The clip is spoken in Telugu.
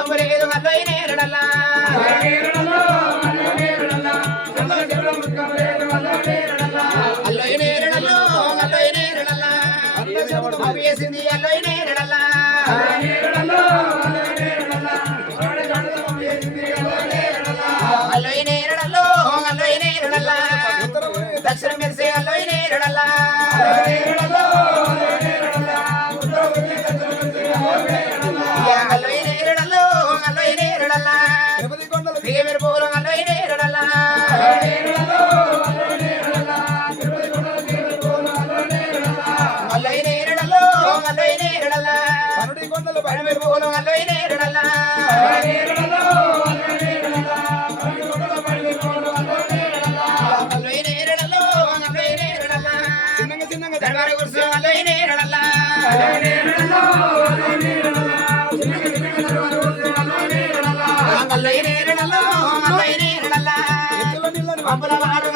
తొమ్మిది అల్లోయి నేరడల్లా అల్లోయి నేరడల్లో అల్లోయి నేరడల్లా వేసింది అల్లోయి నేరడల్లా అల్లోయి నేరడల్లో అల్లోయి నేరడల్లా దక్షిణ మెరిసే అల్లోయి నేరడల్లా అల్లోయి నేరడల్లో అల్లోయి నేరడల్లా మీరు పోలు అల్లోయి నేరడల్లా అల్లోయి నేరడల్లో అల్లోయి నేరడల్లా మీరు పోలు అల్లోయి నేరడల్లా అల్లోయి నేరడల్లో అల్లోయి నేరడల్లా దర్బారు గుర్సు అల్లోయి నేరడల్లా అల్లోయి నేరడల్లో అల్లోయి నేరడల్లా పంపుల వాడు